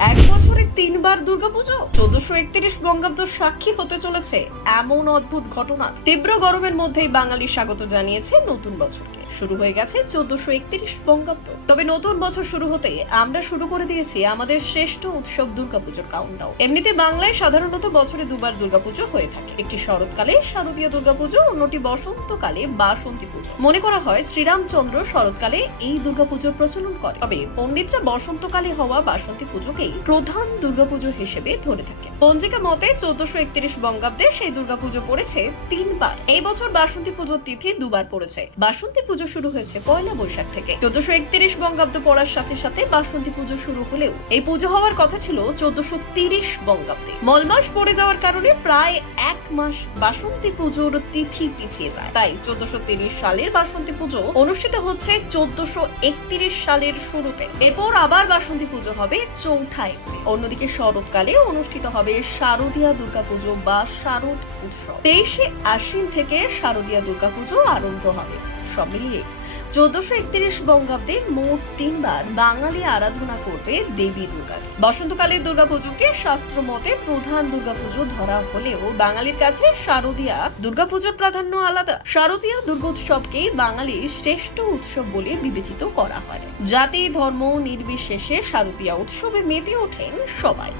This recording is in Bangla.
এক বছরে তিনবার দুর্গাপুজো, চোদ্দশো একত্রিশ বঙ্গাব্দ সাক্ষী হতে চলেছে এমন অদ্ভুত ঘটনা। তীব্র গরমের মধ্যেই বাঙালি স্বাগত জানিয়েছে নতুন বছরকে। শুরু হয়ে গেছে চোদ্দশো একত্রিশ বঙ্গাব্দ। তবে নতুন বছর শুরু হতে আমরা শুরু করে দিয়েছি আমাদের শ্রেষ্ঠ উৎসব দুর্গাপুজোর কাউন্টডাউন এমনিতে বাংলায় সাধারণত বছরে দুবার দুর্গাপুজো হয়ে থাকে। একটি শরৎকালে শারদীয় দুর্গাপুজো, অন্যটি বসন্তকালে বাসন্তী পুজো। মনে করা হয় শ্রীরামচন্দ্র শরৎকালে এই দুর্গাপুজোর প্রচলন করে। তবে পণ্ডিতরা বসন্তকালে হওয়া বাসন্তী পুজোকেই প্রধান দুর্গাপুজো হিসেবে ধরে থাকে পঞ্জিকা মতে চোদ্দশো একত্রিশ বঙ্গাব্দে সেই দুর্গাপুজো পড়েছে তিনবার। এই বছর বাসন্তী পুজোর তিথি দুবার পড়েছে। বাসন্তী পুজো শুরু হয়েছে পয়লা বৈশাখ থেকে। চোদ্দশো একত্রিশ বঙ্গাব্দ পড়ার সাথে সাথে বাসন্তী পুজো শুরু হলেও এই পুজো হওয়ার কথা ছিল চোদ্দশো তিরিশ বঙ্গাব্দে। মলমাস পড়ে যাওয়ার কারণে প্রায় এক মাস বাসন্তী পুজোর তিথি পিছিয়ে যায়। তাই চোদ্দশো তিরিশ সালের বাসন্তী পুজো অনুষ্ঠিত হচ্ছে চোদ্দশো একত্রিশ সালের শুরুতে। এরপর আবার বাসন্তী পুজো হবে চৌঠা এপ্রিল। অন্যদিকে শরৎকালে অনুষ্ঠিত হবে শারদীয়া দুর্গাপুজো বা শারদ উৎসব। তেইশে আশ্বিন থেকে শারদীয়া দুর্গাপুজো আরম্ভ হবে। সব মিলিয়ে চোদ্দশো একত্রিশ বঙ্গাব্দে মোট তিনবার বাঙালি আরাধনা করবে দেবী দুর্গাকে বসন্তকালের দুর্গাপুজোকে শাস্ত্র মতে প্রধান দুর্গাপুজো ধরা হলেও বাঙালির কাছে শারদীয়া দুর্গাপুজোর প্রাধান্য আলাদা। শারদীয়া দুর্গোৎসবকে বাঙালির শ্রেষ্ঠ উৎসব বলে বিবেচিত করা হয়। জাতি, ধর্ম, নির্বিশেষে শারদীয়া উৎসবে মেতে ওঠেন সবাই।